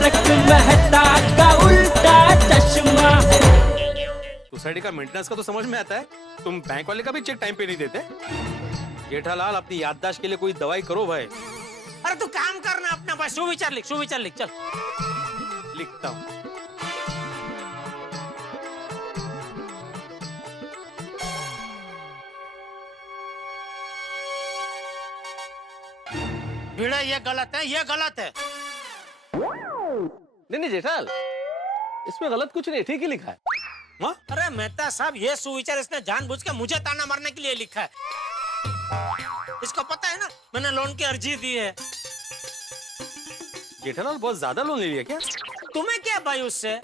तारक मेहता का उल्टा चश्मा। सोसाइटी का मेंटेनेंस का तो समझ में आता है, तुम बैंक वाले का भी चेक टाइम पे नहीं देते। जेठालाल अपनी याददाश्त के लिए कोई दवाई करो भाई। अरे तू काम करना अपना भाई, सुविचार लिख चल। लिखता हूँ। भिड़े ये गलत है। नहीं जेठाल, इसमें गलत कुछ नहीं, ठीक ही लिखा है। हाँ? अरे मेहता साहब, ये सुविचार इसने जानबूझ के मुझे ताना मारने के लिए लिखा है। इसको पता है ना, मैंने लोन की अर्जी दी है। जेठालाल बहुत ज्यादा लोन ले लिया क्या? तुम्हें क्या भाई उससे?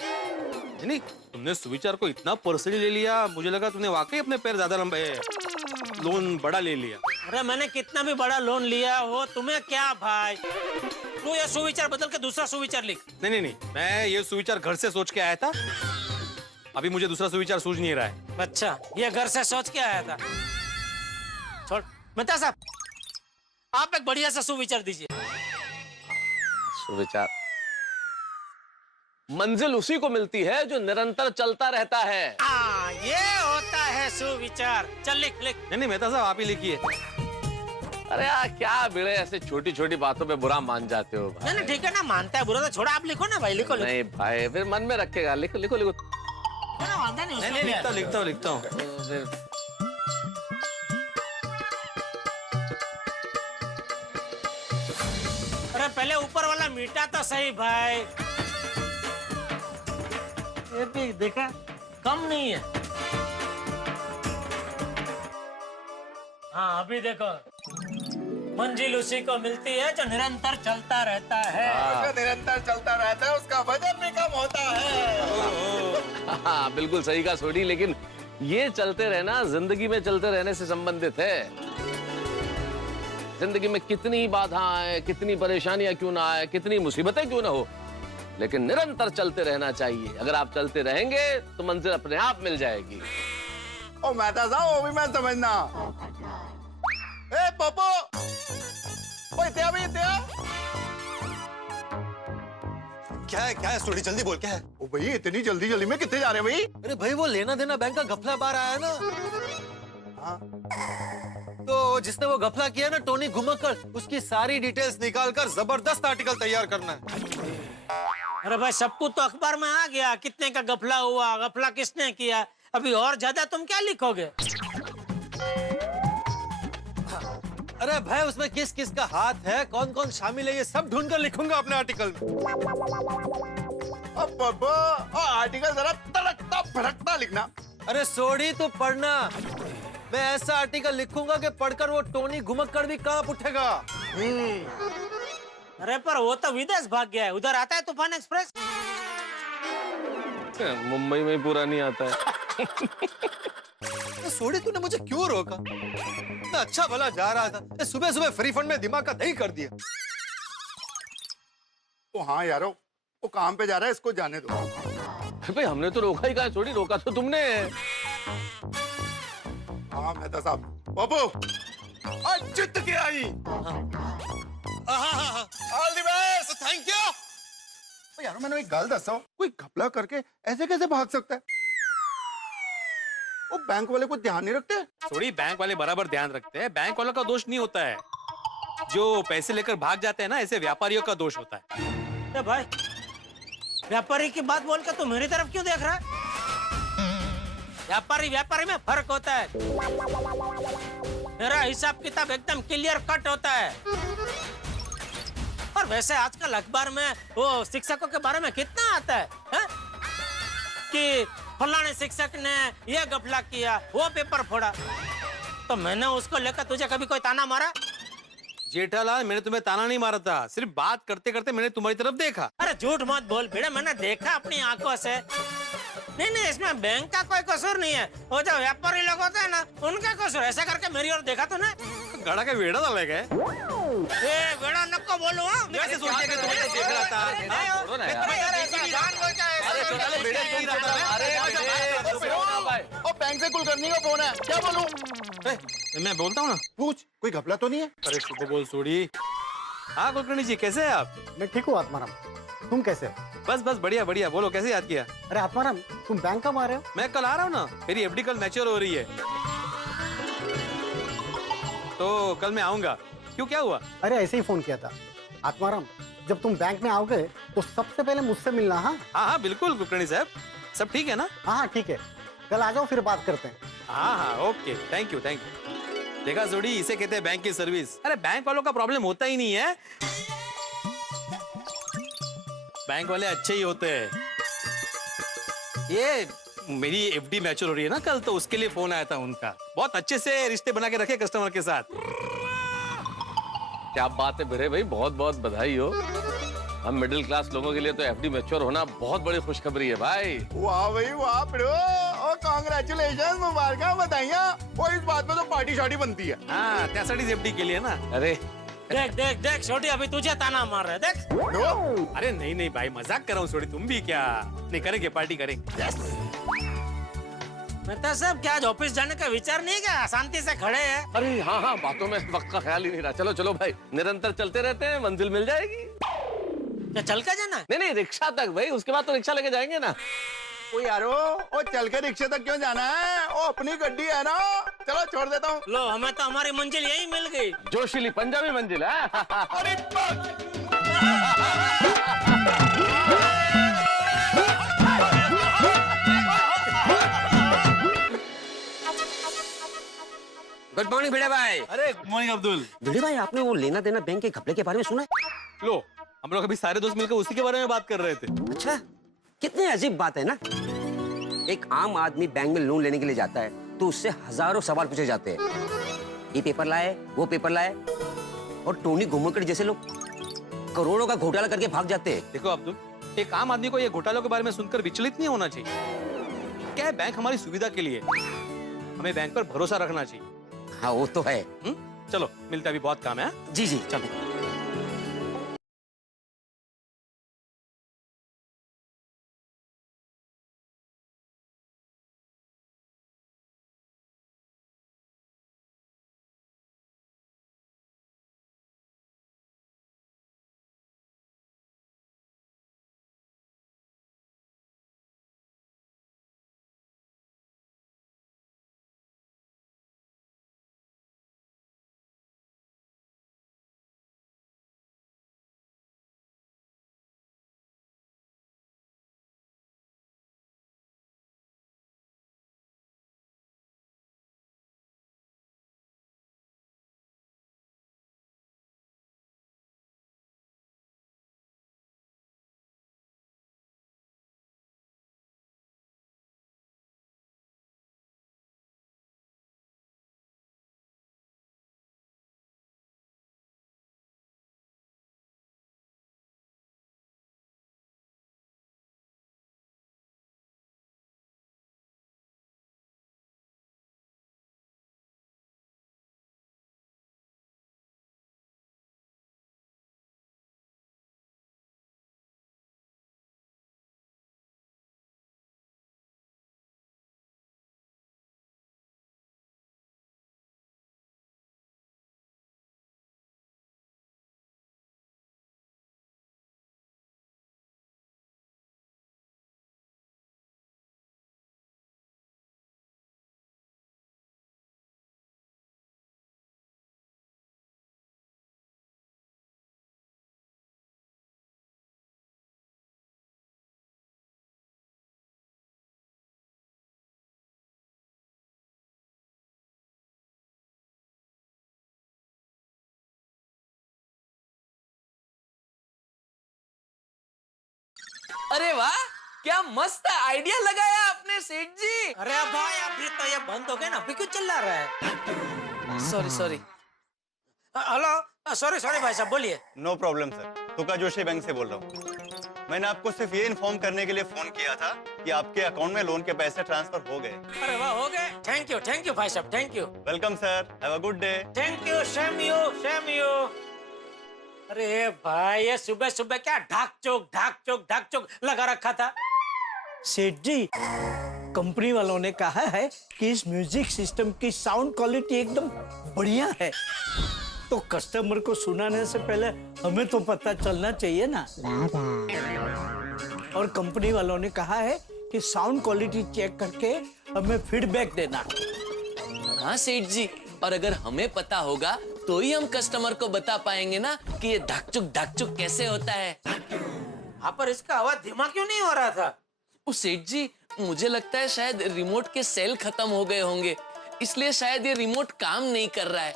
नहीं, तुमने सुविचार को इतना पर्सनली ले लिया, मुझे लगा तुमने वाकई अपने पैर ज्यादा लंबे, लोन बड़ा ले लिया। अरे मैंने कितना भी बड़ा लोन लिया हो, तुम्हें क्या भाई? तू ये सुविचार बदल के दूसरा सुविचार लिख। नहीं, मैं ये सुविचार घर से सोच के आया था, अभी मुझे दूसरा सुविचार सूझ नहीं रहा है। अच्छा, ये घर से सोच के आया था। छोड़ मेहता साहब, आप एक बढ़िया सा सुविचार दीजिए। सुविचार, मंजिल उसी को मिलती है जो निरंतर चलता रहता है। ये होता है सुविचार। चल लिख। नहीं मेहता साहब, आप ही लिखिए। अरे यार क्या भिड़े, ऐसे छोटी छोटी बातों पे बुरा मान जाते हो भाई। नहीं ठीक है ना, मानता है बुरा तो छोड़ा, आप लिखो ना भाई, लिखो। नहीं भाई, फिर मन में रखेगा। लिखो। लिखता हूँ। अरे पहले ऊपर वाला मीठा तो सही भाई। ये भी देखा, कम नहीं है। हाँ अभी देखो, मंजिल उसी को मिलती है जो निरंतर चलता रहता है। जो निरंतर चलता रहता है उसका वजन भी कम होता है। हाँ बिल्कुल सही कहा सोडी, लेकिन ये चलते रहना जिंदगी में चलते रहने से संबंधित है। जिंदगी में कितनी बाधा आए, कितनी परेशानियां क्यों ना आए, कितनी मुसीबतें क्यों ना हो, लेकिन निरंतर चलते रहना चाहिए। अगर आप चलते रहेंगे तो मंजिल अपने आप मिल जाएगी। ओ मेहता साहब, वो भी मैं समझना। ए पप्पू, ओए त्या भी त्या। क्या है सोडी, जल्दी बोल, क्या है? ओ भाई, इतनी जल्दी में कितने जा रहे हैं भाई? अरे भाई, वो लेना देना बैंक का घपला बाहर आया ना। हाँ। तो जिसने वो घपला किया ना, टोनी घुमक्कड़, उसकी सारी डिटेल्स निकालकर जबरदस्त आर्टिकल तैयार करना है। अरे भाई, सब कुछ तो अखबार में आ गया, कितने का घपला हुआ, घपला किसने किया। अभी और ज्यादा तुम क्या लिखोगे? अरे भाई, उसमें किस किस का हाथ है, कौन कौन शामिल है, ये सब ढूंढ कर लिखूंगा अपने आर्टिकल में। अब पप्पू, आर्टिकल जरा तड़कता भड़कता लिखना। अरे सोडी, तो पढ़ना। मैं ऐसा आर्टिकल लिखूंगा कि पढ़कर वो टोनी घुमक्कड़ भी कांप उठेगा। अरे पर वो तो विदेश भाग गया है, उधर आता है तूफान एक्सप्रेस। मुंबई में पूरा नहीं आता है। सोडी, तूने मुझे क्यों रोका? मैं अच्छा भला जा रहा था, सुबह सुबह फ्री फंड में दिमाग का दही कर दिया। ओ हाँ यारो, वो काम पे जा रहा है, इसको जाने दो। भाई हमने तो रोका ही कहा, सोडी रोका तो तुमने। हाँ मेहता साहब, पप्पू आज जीत के आई। All the best, thank you. यार मैंने एक गल दसा, कोई घपला करके ऐसे कैसे भाग सकता है? वो बैंक वाले को ध्यान नहीं रखते। थोड़ी बैंक वाले बराबर ध्यान रखते हैं, बैंक वालों का दोष नहीं होता है। जो पैसे लेकर भाग जाते हैं ना, ऐसे व्यापारियों का दोष होता है। अरे भाई, व्यापारी की बात बोलकर तू मेरी तरफ क्यों देख रहा है? व्यापारी में फर्क होता है। मेरा हिसाब किताब एकदम क्लियर कट होता है। और वैसे आजकल अखबार में वो शिक्षकों के बारे में कितना आता है, कि फलाने शिक्षक ने ये घपला किया, वो पेपर फोड़ा। तो मैंने उसको लेकर तुझे कभी कोई ताना मारा? जेठालाल, मैंने तुम्हें ताना नहीं मारा था, सिर्फ बात करते करते मैंने तुम्हारी तरफ देखा। अरे झूठ मत बोल भिड़े, मैंने देखा अपनी आंखों से। नहीं, इसमें बैंक का कोई कसूर नहीं है, वो जो व्यापारी लोग होते हैं ना, उनका कसूर। ऐसा करके मेरी ओर देखा तूने? गड़ा का वेड़ा डाला गया। ए वेड़ा नको बोलो। कैसे सोच के तुम्हें देख रहा था? ओ बैंक से कुलकर्णी का फोन है, क्या बोलूं? मैं बोलता हूँ ना। पूछ, कोई घपला तो नहीं है? अरे शुभ बोल सोडी। हाँ कुलकर्णी जी, कैसे हैं आप? मैं ठीक हूँ आत्माराम। तुम कैसे हो? बस बस बढ़िया बढ़िया। बोलो कैसे याद किया? अरे आत्माराम, तुम बैंक कब आ रहे हो? मैं कल आ रहा हूँ ना, मेरी एफडी कल मैच्योर हो रही है, तो कल मैं आऊंगा। क्यों, क्या हुआ? अरे ऐसे ही फोन किया था। आत्माराम, जब तुम बैंक में आओगे तो सबसे पहले मुझसे मिलना। हाँ हाँ हाँ बिल्कुल कुलकर्णी साहब, सब ठीक है ना? हाँ ठीक है, कल आ जाओ फिर बात करते हैं। हाँ हाँ okay, thank you thank you. देखा जोड़ी, इसे कहते हैं बैंक की सर्विस। अरे बैंक वालों का प्रॉब्लम होता ही नहीं है, बैंक वाले अच्छे ही होते हैं। ये मेरी एफडी मैच्योर हो रही है ना कल, तो उसके लिए फोन आया था उनका। बहुत अच्छे से रिश्ते बना के रखे कस्टमर के साथ। क्या बात है भिड़े भाई, बहुत बहुत बधाई हो। हम मिडिल क्लास लोगों के लिए तो एफडी मैच्योर होना बहुत बड़ी खुशखबरी है भाई। वाह भाई वाह ब्रो, ओ कांग्रेचुलेशन, मुबारक, बधाइयाँ। वो इस बात में तो पार्टी शार्टी बनती है। हाँ त्यासाठी एफडी के लिए ना। अरे देख देख देख छोटी, अभी तुझे ताना मार रहे, देख। अरे नहीं नहीं भाई, मजाक कर रहा हूँ सोडी, तुम भी क्या नहीं करेंगे, पार्टी करेंगे। मेहता साहब, क्या आज ऑफिस जाने का विचार नहीं? क्या शांति से खड़े हैं? अरे हाँ हाँ, बातों में वक्त का ख्याल ही नहीं रहा। चलो चलो भाई, निरंतर चलते रहते हैं, मंजिल मिल जाएगी। क्या चल के जाना? नहीं नहीं, रिक्शा तक भाई, उसके बाद तो रिक्शा लेके जाएंगे ना। ओ यारो, ओ चल के रिक्शे तक क्यों जाना है? ओ अपनी गड्डी है ना, चलो छोड़ देता हूँ। लो, हमें तो हमारी मंजिल यही मिल गई। जोशीली पंजाबी मंजिल है। गुड मॉर्निंग भिड़े भाई। अरे गुड मॉर्निंग अब्दुल। भिड़े भाई, आपने वो लेना देना बैंक के घपले के बारे में सुना है? लो, हम लोग अभी सारे दोस्त मिलकर उसी के बारे में बात कर रहे थे। अच्छा, कितनी अजीब बात है ना। एक आम आदमी बैंक में लोन लेने के लिए जाता है तो उससे हजारों सवाल पूछे जाते हैं। ये पेपर लाए, वो पेपर लाए, और टोनी घुमक्कड़ जैसे लोग करोड़ों का घोटाला करके भाग जाते हैं। देखो अब्दुल, एक आम आदमी को ये घोटालों के बारे में सुनकर विचलित नहीं होना चाहिए। क्या है, बैंक हमारी सुविधा के लिए, हमें बैंक पर भरोसा रखना चाहिए। हाँ वो तो है। चलो मिलते, अभी बहुत काम है। जी जी चलो। अरे वाह, क्या मस्त आइडिया लगाया आपने सेठ जी। अरे भाई, अभी तो ये बंद हो गया ना, अभी क्यों चिल्ला रहा है? Sorry sorry. Hello, sorry sorry भाई साहब, बोलिए। नो प्रॉब्लम सर, तुका जोशी बैंक से बोल रहा हूँ। मैंने आपको सिर्फ ये इन्फॉर्म करने के लिए फोन किया था कि आपके अकाउंट में लोन के पैसे ट्रांसफर हो गए। अरे वाह, हो गए। थैंक यू भाई साहब, thank you. Welcome sir, have a good day. Thank you, same you. अरे भाई, ये सुबह सुबह क्या ढाक चोक लगा रखा था? सेठ जी, कंपनी वालों ने कहा है कि इस म्यूजिक सिस्टम की साउंड क्वालिटी एकदम बढ़िया है। तो कस्टमर को सुनाने से पहले हमें तो पता चलना चाहिए ना। और कंपनी वालों ने कहा है कि साउंड क्वालिटी चेक करके हमें फीडबैक देना। हाँ सेठ जी, और अगर हमें पता होगा तो ही हम कस्टमर को बता पाएंगे ना कि ये ढकचुक कैसे होता है। हाँ, पर इसका आवाज धीमा क्यों नहीं हो रहा था? ओ सेठ जी, मुझे लगता है शायद रिमोट के सेल खत्म हो गए होंगे, इसलिए शायद ये रिमोट काम नहीं कर रहा है।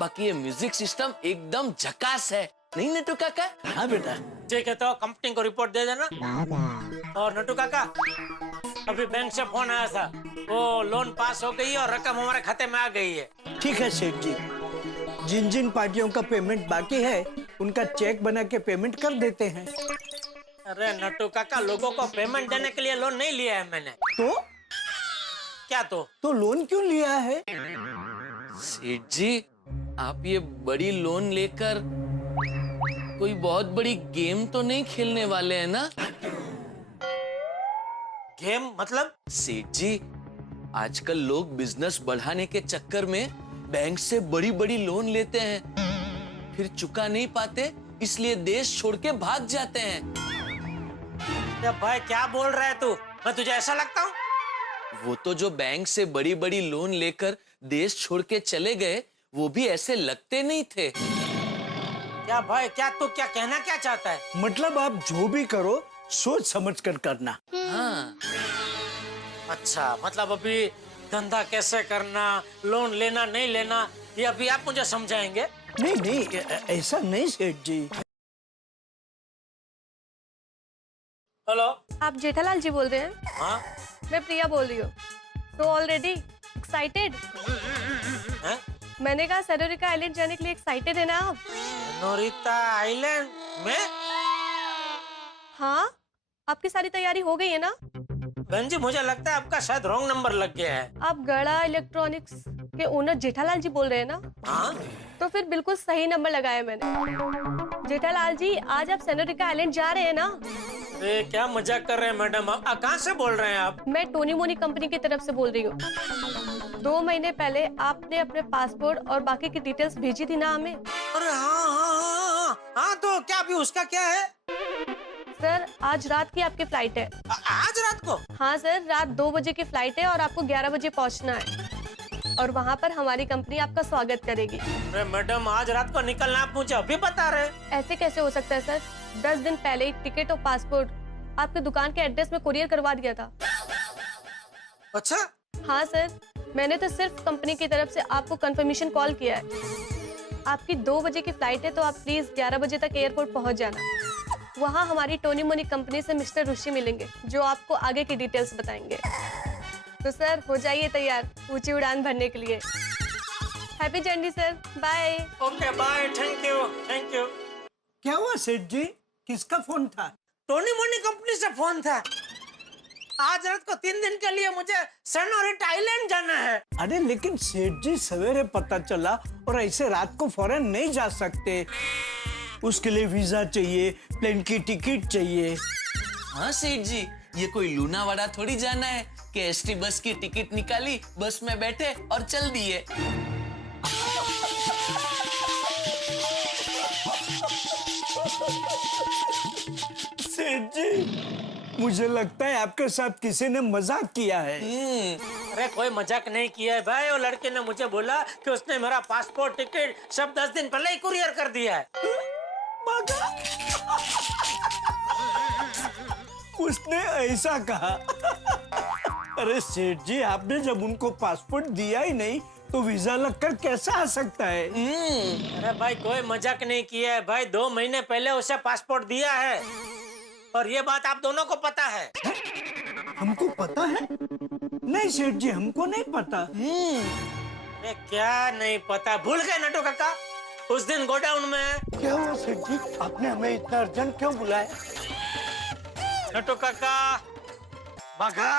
बाकी ये म्यूजिक सिस्टम एकदम झकास है, नहीं नटू काका? हाँ बेटा। ठीक है, तो कंपनी को रिपोर्ट दे देना। और नटू काका, अभी बैंक से फोन आया था, वो लोन पास हो गई और रकम हमारे खाते में आ गई है। ठीक है सेठ जी, जिन जिन पार्टियों का पेमेंट बाकी है उनका चेक बना के पेमेंट कर देते हैं। अरे नटू काका, लोगों को पेमेंट देने के लिए लोन नहीं लिया है मैंने। तो क्या तो लोन क्यों लिया है? सेठ जी, आप ये बड़ी लोन लेकर कोई बहुत बड़ी गेम तो नहीं खेलने वाले हैं ना? गेम मतलब? सेठ जी, आजकल लोग बिजनेस बढ़ाने के चक्कर में बैंक से बड़ी बड़ी लोन लेते हैं, फिर चुका नहीं पाते, इसलिए देश छोड़ के भाग जाते हैं। भाई क्या बोल रहा है तू? मैं तुझे ऐसा लगता हूँ? वो तो जो बैंक से बड़ी बड़ी लोन लेकर देश छोड़ के चले गए, वो भी ऐसे लगते नहीं थे। क्या भाई, क्या तू क्या कहना क्या चाहता है? मतलब आप जो भी करो सोच समझ कर करना। हाँ। अच्छा, मतलब अभी धंधा कैसे करना, लोन लेना नहीं लेना, ये अभी आप मुझे समझाएंगे? नहीं नहीं, ऐसा नहीं सेठ जी। हेलो, आप जेठालाल जी बोल रहे हैं? हाँ। मैं प्रिया बोल रही हूँ। तो ऑलरेडी एक्साइटेड? मैंने कहा सेनोरिटा आइलैंड जाने के लिए एक्साइटेड है ना आप? सेनोरिटा आइलैंड में? हाँ, आपकी सारी तैयारी हो गई है ना? बहन जी, मुझे लगता है आपका शायद रॉन्ग नंबर लग गया है। आप गड़ा इलेक्ट्रॉनिक्स के ओनर जेठालाल जी बोल रहे हैं ना? हाँ? तो फिर बिल्कुल सही नंबर लगाया मैंने। जेठालाल जी, आज आप सेनोरिटा आइलैंड जा रहे हैं ना? अरे क्या मजाक कर रहे हैं मैडम, आप कहाँ से बोल रहे हैं आप? मैं टोनी मोनी कंपनी की तरफ से बोल रही हूँ। 2 महीने पहले आपने अपने पासपोर्ट और बाकी की डिटेल्स भेजी थी ना हमें? अरे हाँ, तो क्या अभी उसका क्या है? सर, आज रात की आपकी फ्लाइट है। आज रात को? हाँ सर, रात 2 बजे की फ्लाइट है और आपको 11 बजे पहुँचना है और वहाँ पर हमारी कंपनी आपका स्वागत करेगी। अरे मैडम, आज रात को निकलना, आप मुझे अभी बता रहे? ऐसे कैसे हो सकता है सर? 10 दिन पहले ही टिकट और पासपोर्ट आपके दुकान के एड्रेस में कुरियर करवा दिया था। अच्छा? हाँ सर, मैंने तो सिर्फ कंपनी की तरफ से आपको कंफर्मेशन कॉल किया है। आपकी 2 बजे की फ्लाइट है तो आप प्लीज 11 बजे तक एयरपोर्ट पहुँच जाना। वहाँ हमारी टोनी मोनी कंपनी से मिस्टर ऋषि मिलेंगे जो आपको आगे की डिटेल्स बताएंगे। तो सर, हो जाइए तैयार ऊंची उड़ान भरने के लिए। Happy journey sir, bye. Okay bye, thank you, thank you. क्या हुआ सेठ जी, किसका फोन था? टोनी मोनी कंपनी से फोन था। आज रात को 3 दिन के लिए मुझे सेनोरिटा आइलैंड जाना है। अरे लेकिन सेठ जी, सवेरे पता चला और ऐसे रात को फौरन नहीं जा सकते, उसके लिए वीजा चाहिए, प्लेन की टिकट चाहिए। हाँ सेठ जी, ये कोई लूनावाड़ा थोड़ी जाना है कि एसटी बस की टिकट निकाली, बस में बैठे और चल दिए। सेठ जी, मुझे लगता है आपके साथ किसी ने मजाक किया है। अरे कोई मजाक नहीं किया है भाई, वो लड़के ने मुझे बोला कि उसने मेरा पासपोर्ट टिकट सब 10 दिन पहले ही कुरियर कर दिया है। उसने ऐसा कहा? अरे सेठ जी, आपने जब उनको पासपोर्ट दिया ही नहीं तो वीजा लगकर कैसा आ सकता है? अरे भाई कोई मजाक नहीं किया है भाई, 2 महीने पहले उसे पासपोर्ट दिया है और ये बात आप दोनों को पता है। हमको पता है? नहीं सेठ जी, हमको नहीं पता। अरे क्या नहीं पता, भूल गए नटू काका? उस दिन गोडाउन में क्या हुआ सेठ जी, आपने हमें इतना अर्जेंट क्यों बुलाया? नटू काका, बघा,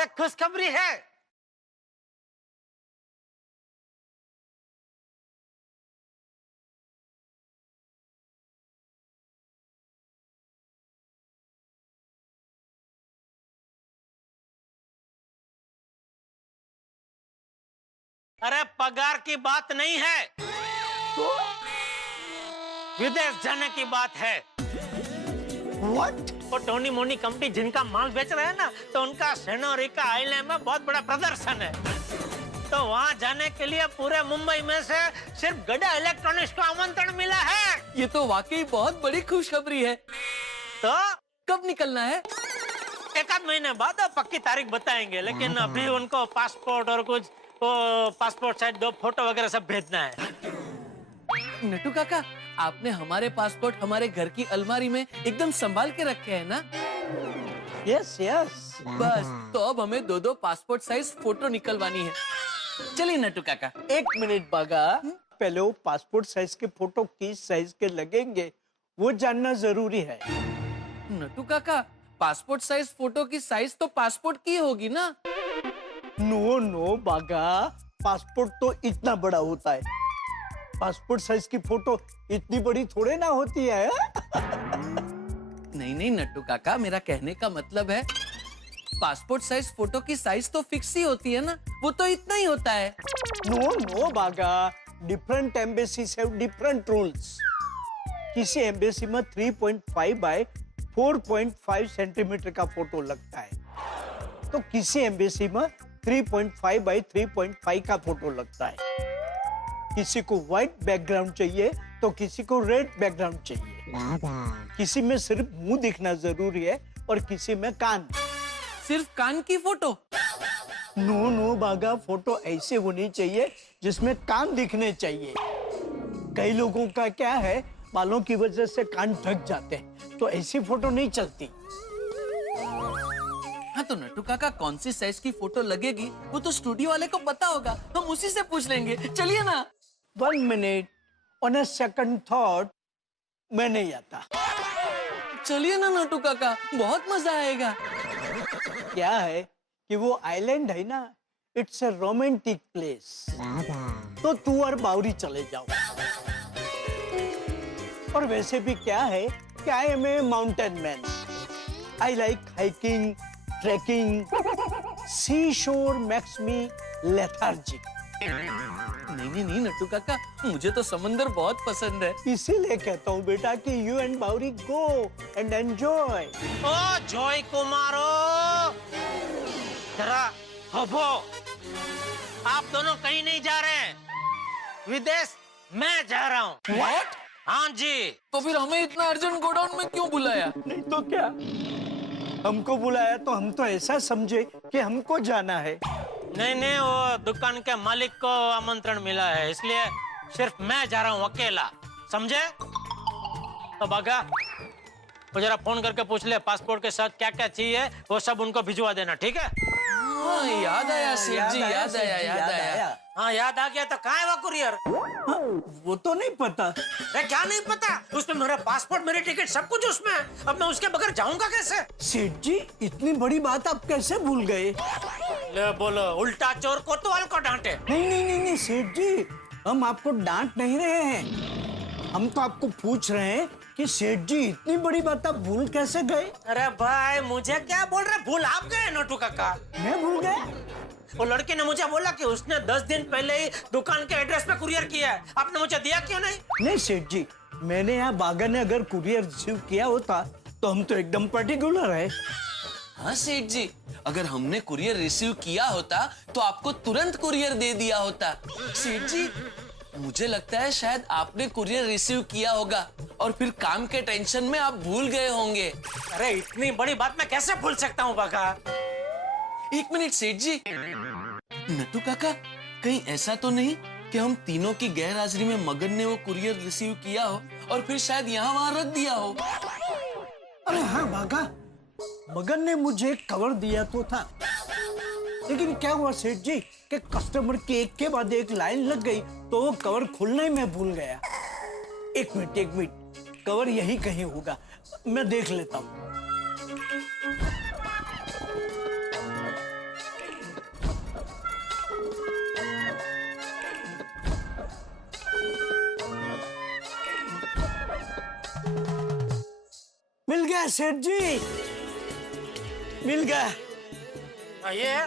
एक खुशखबरी है। अरे पगार की बात नहीं है, विदेश जाने की बात है। व्हाट? वो टोनी मोनी कंपनी जिनका माल बेच रहे हैं ना, तो उनका सेनोरिका आइलैंड में बहुत बड़ा प्रदर्शन है। तो वहाँ जाने के लिए पूरे मुंबई में से सिर्फ गड्ढा इलेक्ट्रॉनिक्स को आमंत्रण मिला है। ये तो वाकई बहुत बड़ी खुशखबरी है। तो कब निकलना है? एक आध महीने बाद पक्की तारीख बताएंगे, लेकिन अभी उनको पासपोर्ट और कुछ पासपोर्ट साइज 2 फोटो वगैरह सब भेजना है। नटू काका, आपने हमारे पासपोर्ट हमारे घर की अलमारी में एकदम संभाल के रखे हैं ना? Yes yes. बस, तो अब हमें 2-2 पासपोर्ट साइज फोटो निकलवानी है। चलिए नटू काका। 1 मिनट बागा, पहले वो पासपोर्ट साइज के फोटो किस साइज के लगेंगे वो जानना जरूरी है। नटू काका, पासपोर्ट साइज फोटो की साइज तो पासपोर्ट की होगी ना? नो नो बागा, पासपोर्ट तो इतना बड़ा होता है, पासपोर्ट साइज की फोटो इतनी बड़ी थोड़े ना होती है। नहीं नहीं नट्टू काका, मेरा कहने का मतलब है पासपोर्ट साइज फोटो की साइज तो फिक्स ही होती है ना, वो तो इतना ही होता है। नो नो बागा, different embassies have different rules. किसी एम्बेसी में 3.5 बाय 4.5 सेंटीमीटर का फोटो लगता है, तो किसी एम्बेसी में 3.5 बाय 3.5 का फोटो लगता है। किसी को व्हाइट बैकग्राउंड चाहिए तो किसी को रेड बैकग्राउंड चाहिए। किसी में सिर्फ मुंह दिखना जरूरी है और किसी में कान। सिर्फ कान की फोटो? नो नो बागा, फोटो ऐसे होनी चाहिए जिसमें कान दिखने चाहिए। कई लोगों का क्या है, बालों की वजह से कान ढक जाते हैं, तो ऐसी फोटो नहीं चलती। हाँ तो नट्टू काका, कौन सी साइज की फोटो लगेगी वो तो स्टूडियो वाले को पता होगा, हम उसी से पूछ लेंगे। चलिए ना। 1 minute, on a second thought, मैं नहीं आता। चलिए ना नट्टू काका, बहुत मजा आएगा। क्या है कि वो आइलैंड है ना, इट्स अ रोमांटिक प्लेस, तो तू और बावरी चले जाओ। और वैसे भी क्या है कि I am a mountain man, I like hiking, trekking, sea shore makes me lethargic. नहीं नहीं नट्टू काका, मुझे तो समंदर बहुत पसंद है। इसीलिए कहता हूँ बेटा कि यू एंड बावरी गो एंड एंजॉय। ओ जॉय कुमारो, जरा हबो, आप दोनों कहीं नहीं जा रहे हैं, विदेश मैं जा रहा हूँ। What? हाँ जी। तो फिर हमें इतना अर्जेंट गोडाउन में क्यों बुलाया? नहीं तो क्या, हमको बुलाया तो हम तो ऐसा समझे कि हमको जाना है। नहीं नहीं, वो दुकान के मालिक को आमंत्रण मिला है, इसलिए सिर्फ मैं जा रहा हूँ अकेला, समझे? तो बागा, वो जरा फोन करके पूछ ले पासपोर्ट के साथ क्या क्या चाहिए, वो सब उनको भिजवा देना, ठीक है? हाँ याद आया सेठ जी, याद आया। हाँ याद आ गया, तो कहाँ है वो कुरियर? वो तो नहीं पता। अरे क्या नहीं पता? उसमें मेरा पासपोर्ट, मेरी टिकट, सब कुछ उसमें है। अब मैं उसके बगैर जाऊंगा कैसे? सेठ जी, इतनी बड़ी बात आप कैसे भूल गए? ले बोलो, उल्टा चोर कोतवाल को डांटे। नहीं नहीं नहीं नहीं सेठ जी, हम आपको डांट नहीं रहे हैं, हम तो आपको पूछ रहे हैं कि सेठ जी इतनी बड़ी बात आप भूल कैसे गए? अरे भाई, मुझे क्या बोल रहे, भूल आप गए नोटू काका? मैं भूल गया? वो लड़के ने मुझे बोला कि उसने 10 दिन पहले ही दुकान के एड्रेस पे कुरियर किया है, आपने मुझे दिया क्यों नहीं? नहीं सेठ जी, मैंने यहाँ बागा ने अगर कुरियर रिसीव किया होता तो हम तो एकदम पर्टिकुलर है। हाँ सेठ जी, अगर हमने कुरियर रिसीव किया होता तो आपको तुरंत कुरियर दे दिया होता। सेठ जी, मुझे लगता है शायद आपने कुरियर रिसीव किया होगा और फिर काम के टेंशन में आप भूल गए होंगे। अरे इतनी बड़ी बात मैं कैसे भूल सकता हूँ बागा? 1 मिनट सेठ जी, नट्टू काका, कहीं ऐसा तो नहीं कि हम तीनों की गैर हाजिरी में मगन ने वो कुरियर रिसीव किया हो और फिर शायद यहाँ वहाँ रख दिया हो? अरे हाँ बागा, मगन ने मुझे कवर दिया तो था, लेकिन क्या हुआ सेठ जी कि कस्टमर की एक के बाद एक लाइन लग गई तो वो कवर खुलने में भूल गया। 1 मिनट, कवर यही कहीं होगा, मैं देख लेता हूँ। मिल गया सेठ जी, मिल गया। ये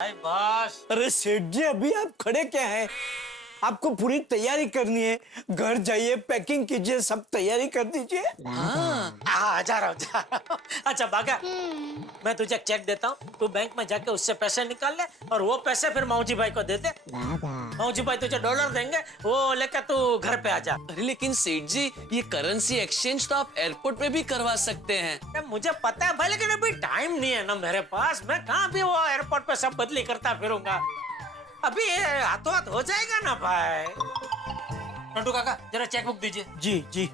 हाय बॉस। अरे सेठ जी, अभी आप खड़े क्या हैं? आपको पूरी तैयारी करनी है। घर जाइए, पैकिंग कीजिए, सब तैयारी कर दीजिए। हाँ, जा रहा हूँ। अच्छा बागा, मैं तुझे चेक देता हूँ, तू बैंक में जाके उससे पैसे निकाल ले और वो पैसे फिर माऊजी भाई को दे दे। माऊजी भाई तुझे $, देंगे, वो लेकर तू घर पे आ जा। अरे लेकिन सेठ जी, ये करेंसी एक्सचेंज तो आप एयरपोर्ट पे भी करवा सकते हैं। मुझे पता है भाई, लेकिन अभी टाइम नहीं है ना मेरे पास। मैं कहाँ भी वो एयरपोर्ट पे सब बदली करता फिरूंगा। अभी हाथों हाथ हो जाएगा ना भाई। नंटू काका, जरा चेक बुक दीजिए। जी जी।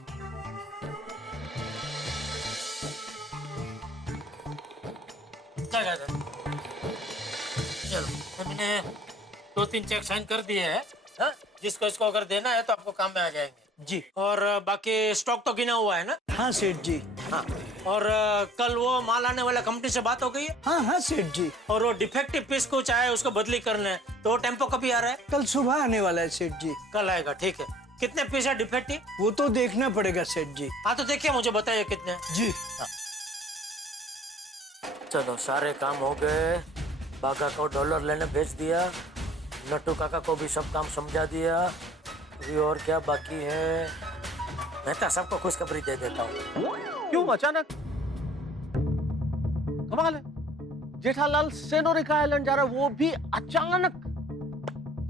चलो, मैंने 2-3 चेक साइन कर दिए हैं। हाँ? जिसको इसको अगर देना है तो आपको काम में आ जाएंगे जी। और बाकी स्टॉक तो गिना हुआ है ना? हाँ सेठ जी। हाँ। और कल वो माल आने वाला कंपनी से बात हो गई है? हाँ हाँ सेठ जी। और वो डिफेक्टिव पीस कुछ आया, उसको बदली करना है, तो वो टेम्पो कभी आ रहा है? कल सुबह आने वाला है सेठ जी। कल आएगा, ठीक है। कितने पीस है डिफेक्टिव? वो तो देखना पड़ेगा सेठ जी। हाँ तो देखिए, मुझे बताइए कितने। जी। चलो, सारे काम हो गए। बागा को $, लेने भेज दिया, नट्टू काका को भी सब काम समझा दिया। अभी और क्या बाकी है? मैं तो सबको खुशखबरी दे देता हूँ। क्यों अचानक? कमाल है, जेठालाल सेनोरिका आइलैंड जा रहा है, वो भी अचानक।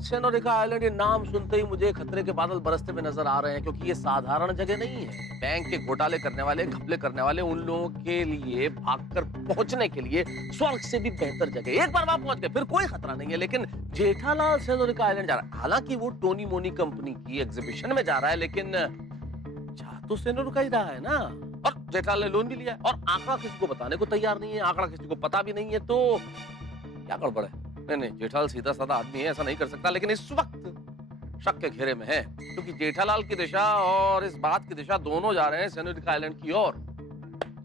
सेनोरिका आइलैंड, ये नाम सुनते ही मुझे खतरे के बादल बरसते हुए नजर आ रहे हैं, क्योंकि ये साधारण जगह नहीं है। बैंक के घोटाले करने वाले, घपले करने वाले, उन लोगों के लिए भागकर पहुंचने के लिए स्वर्ग से भी बेहतर जगह। एक बार वहां पहुंच गए फिर कोई खतरा नहीं है। लेकिन जेठालाल सेनोरिका आइलैंड जा रहा है, हालांकि वो टोनी मोनी कंपनी की एग्जीबिशन में जा रहा है, लेकिन जा तो सेनोरिका ही रहा है ना। और जेठालाल ने लोन भी लिया और आंकड़ा किसी को बताने को तैयार नहीं है, आंकड़ा किसी को पता भी नहीं है, तो क्या गड़बड़ है? नहीं, जेठालाल सीधा साधा आदमी है, ऐसा नहीं कर सकता। लेकिन इस वक्त शक के घेरे में है, क्योंकि जेठालाल की दिशा और इस बात की दिशा दोनों जा रहे हैं सेनोरिका आइलैंड की ओर।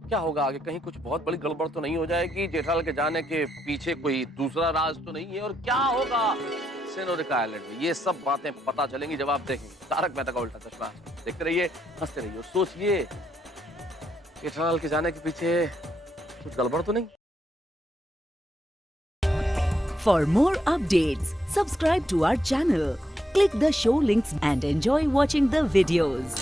क्या होगा आगे? कहीं कुछ बहुत बड़ी गड़बड़ तो नहीं हो जाएगी? जेठालाल के जाने के पीछे कोई दूसरा राज तो नहीं है? और क्या होगा सेनोरिका आइलैंड में? ये सब बातें पता चलेंगी जब आप देखेंगे तारक मेहता का उल्टा चश्मा। देखते रहिए, हंसते रहिए और सोचिए, जेठालाल के जाने के पीछे कुछ गड़बड़ तो नहीं? For more updates, subscribe to our channel, click the show links and enjoy watching the videos.